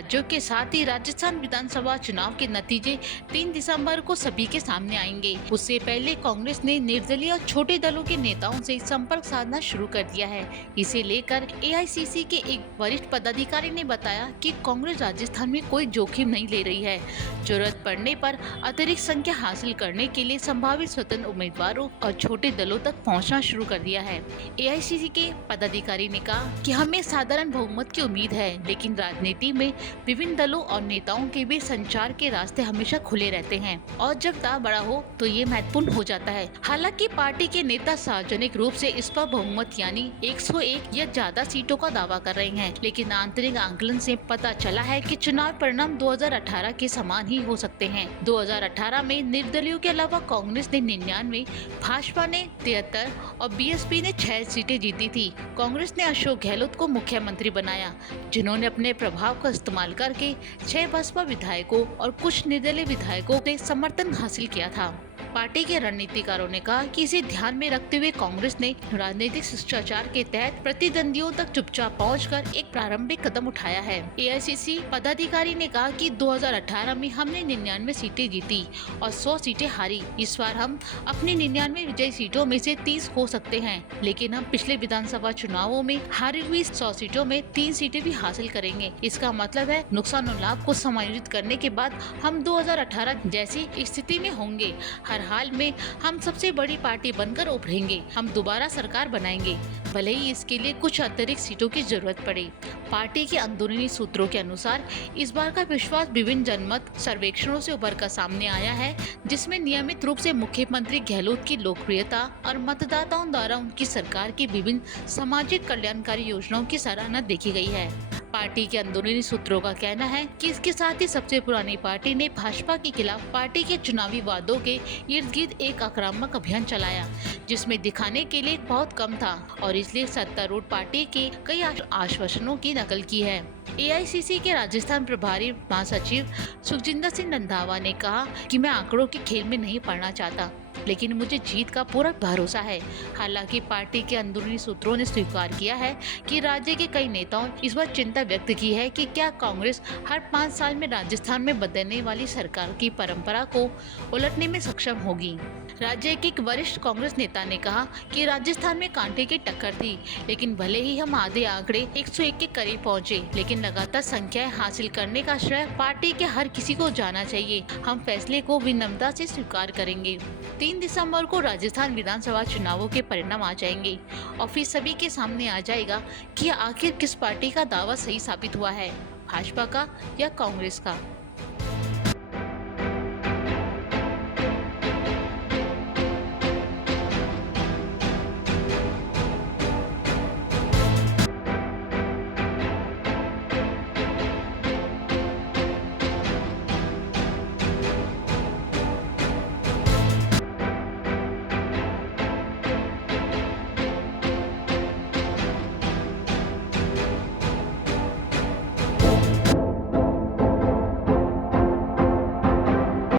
राज्यों के साथ ही राजस्थान विधानसभा चुनाव के नतीजे 3 दिसंबर को सभी के सामने आएंगे। उससे पहले कांग्रेस ने निर्दलीय और छोटे दलों के नेताओं से संपर्क साधना शुरू कर दिया है। इसे लेकर एआईसीसी के एक वरिष्ठ पदाधिकारी ने बताया कि कांग्रेस राजस्थान में कोई जोखिम नहीं ले रही है। जरूरत पड़ने पर अतिरिक्त संख्या हासिल करने के लिए संभावित स्वतंत्र उम्मीदवारों और छोटे दलों तक पहुँचना शुरू कर दिया है। एआईसीसी के पदाधिकारी ने कहा कि हमें साधारण बहुमत की उम्मीद है, लेकिन राजनीति में विभिन्न दलों और नेताओं के बीच संचार के रास्ते हमेशा खुले रहते हैं और जब दांव बड़ा हो तो ये महत्वपूर्ण हो जाता है। हालांकि पार्टी के नेता सार्वजनिक रूप से इस पर बहुमत यानी 101 या ज्यादा सीटों का दावा कर रहे हैं, लेकिन आंतरिक आंकलन से पता चला है कि चुनाव परिणाम 2018 के समान ही हो सकते हैं। 2018 में निर्दलीयों के अलावा कांग्रेस ने 99, भाजपा ने 73 और बीएसपी ने 6 सीटें जीती थी। कांग्रेस ने अशोक गहलोत को मुख्यमंत्री बनाया, जिन्होंने अपने प्रभाव का इस्तेमाल करके 6 बसपा विधायकों और कुछ निर्दलीय विधायकों से समर्थन हासिल किया था। पार्टी के रणनीतिकारों ने कहा कि इसे ध्यान में रखते हुए कांग्रेस ने राजनीतिक शिष्टाचार के तहत प्रतिद्वंदियों तक चुपचाप पहुंचकर एक प्रारंभिक कदम उठाया है। एआईसीसी पदाधिकारी ने कहा कि 2018 में हमने 99 सीटें जीती और 100 सीटें हारी। इस बार हम अपनी 99 विजयी सीटों में से 30 खो सकते हैं, लेकिन हम पिछले विधानसभा चुनावों में हारी हुई 100 सीटों में 3 सीटें भी हासिल करेंगे। इसका मतलब है नुकसान और लाभ को समायोजित करने के बाद हम 2018 जैसी स्थिति में होंगे। हर हाल में हम सबसे बड़ी पार्टी बनकर उभरेंगे। हम दोबारा सरकार बनाएंगे, भले ही इसके लिए कुछ अतिरिक्त सीटों की जरूरत पड़े। पार्टी के अंदरूनी सूत्रों के अनुसार इस बार का विश्वास विभिन्न जनमत सर्वेक्षणों से उभर कर सामने आया है, जिसमें नियमित रूप से मुख्यमंत्री गहलोत की लोकप्रियता और मतदाताओं द्वारा उनकी सरकार की विभिन्न सामाजिक कल्याणकारी योजनाओं की सराहना देखी गई है। पार्टी के अंदरूनी सूत्रों का कहना है कि इसके साथ ही सबसे पुरानी पार्टी ने भाजपा के खिलाफ पार्टी के चुनावी वादों के इर्द गिर्द एक आक्रामक अभियान चलाया, जिसमें दिखाने के लिए बहुत कम था और इसलिए सत्तारूढ़ पार्टी के कई आश्वासनों की नकल की है। एआईसीसी के राजस्थान प्रभारी महासचिव सुखजिंदर सिंह रंधावा ने कहा कि मैं आंकड़ों के खेल में नहीं पड़ना चाहता, लेकिन मुझे जीत का पूरा भरोसा है। हालांकि पार्टी के अंदरूनी सूत्रों ने स्वीकार किया है कि राज्य के कई नेताओं इस बार चिंता व्यक्त की है कि क्या कांग्रेस हर 5 साल में राजस्थान में बदलने वाली सरकार की परंपरा को उलटने में सक्षम होगी। राज्य के एक वरिष्ठ कांग्रेस नेता ने कहा कि राजस्थान में कांटे की टक्कर थी, लेकिन भले ही हम आधे आंकड़े 101 के करीब पहुंचे, लेकिन लगातार संख्याएं हासिल करने का श्रेय पार्टी के हर किसी को जाना चाहिए। हम फैसले को विनम्रता से स्वीकार करेंगे। 3 दिसंबर को राजस्थान विधानसभा चुनावों के परिणाम आ जाएंगे और फिर सभी के सामने आ जाएगा कि आखिर किस पार्टी का दावा सही साबित हुआ है, भाजपा का या कांग्रेस का।